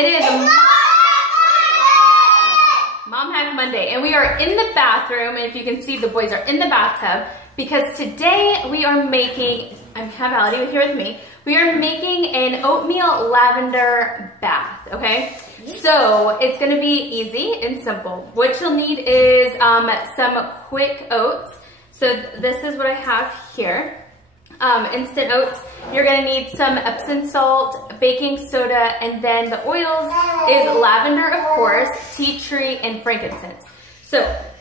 it is Mom Hack Monday, and we are in the bathroom, and if you can see, the boys are in the bathtub, because today we are making, I have Allie here with me, we are making an oatmeal lavender bath, okay? So it's gonna be easy and simple. What you'll need is some quick oats. So this is what I have here. Instant oats. You're gonna need some Epsom salt, baking soda, and then the oils is lavender, of course, tea tree, and frankincense. So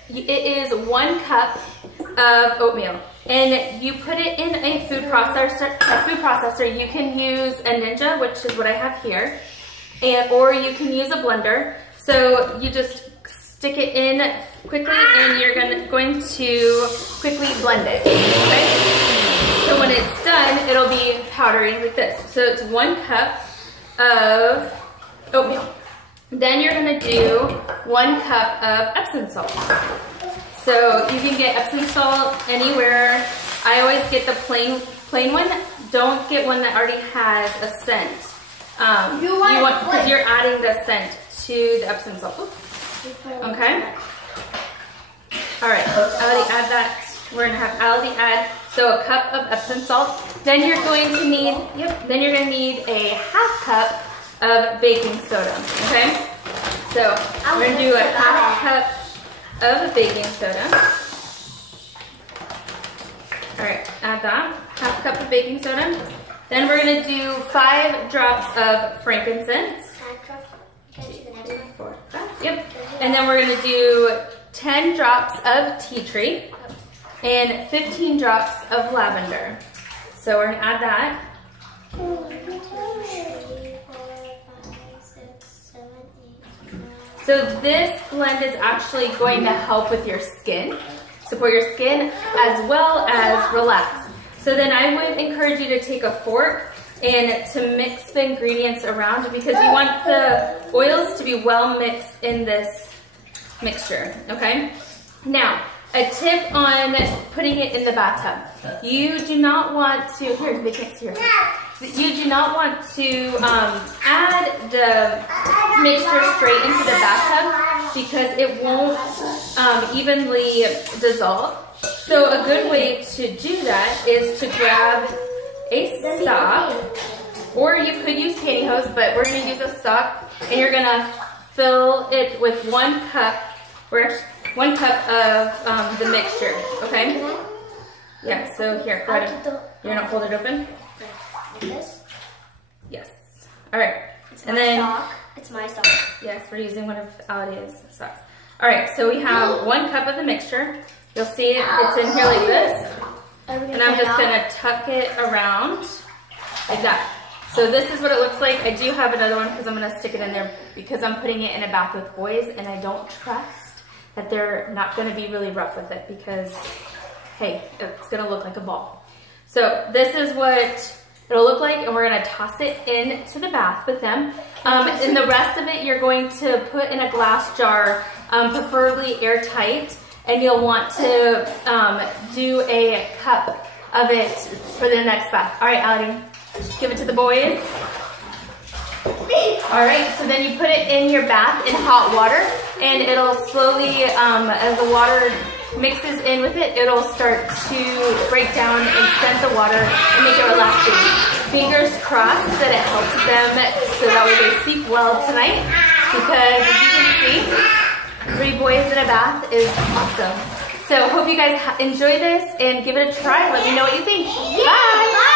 it is 1 cup of oatmeal, and you put it in a food processor. You can use a Ninja, which is what I have here, or you can use a blender. So you just stick it in quickly, and you're going to quickly blend it. Okay? So when it's done, it'll be powdery like this. So it's 1 cup of oatmeal. Then you're gonna do 1 cup of Epsom salt. So you can get Epsom salt anywhere. I always get the plain one. Don't get one that already has a scent. Because you're adding the scent to the Epsom salt. Okay. All right. Allie, add that. We're gonna have Allie add. So a cup of Epsom salt. Then you're going to need, then you're gonna need a 1/2 cup of baking soda, okay? So we're gonna do a 1/2 cup of baking soda. All right, add that, 1/2 cup of baking soda. Then we're gonna do 5 drops of frankincense. 2, 4, 5, yep. And then we're gonna do 10 drops of tea tree and 15 drops of lavender. So we're gonna add that. So this blend is actually going to help with your skin, support your skin, as well as relax. So then I would encourage you to take a fork and to mix the ingredients around, because you want the oils to be well mixed in this mixture, okay? Now, a tip on putting it in the bathtub. You do not want to, here, they can't see your face. You do not want to add the mixture straight into the bathtub, because it won't evenly dissolve. So a good way to do that is to grab a sock, or you could use pantyhose, but we're gonna use a sock, and you're gonna fill it with 1 cup, or 1 cup of the mixture, okay? Yeah, so here, go ahead. You're gonna hold it open? Like this? Yes. All right. And then it's my sock. Yes, we're using one of Alia's socks. All right, so we have 1 cup of the mixture. You'll see it's in here like this. And I'm just gonna tuck it around like that. So this is what it looks like. I do have another one because I'm gonna stick it in there because I'm putting it in a bath with boys, and I don't trust that they're not gonna be really rough with it, because, hey, it's gonna look like a ball. So this is what it'll look like, and we're gonna toss it into the bath with them. And the rest of it you're going to put in a glass jar, preferably airtight, and you'll want to do a cup of it for the next bath. All right, Allie, give it to the boys. All right, so then you put it in your bath in hot water, and it'll slowly, as the water mixes in with it, it'll start to break down and scent the water and make it relaxing. Fingers crossed that it helps them so that way they sleep well tonight, because as you can see, 3 boys in a bath is awesome. So hope you guys enjoy this and give it a try. Let me know what you think. Bye!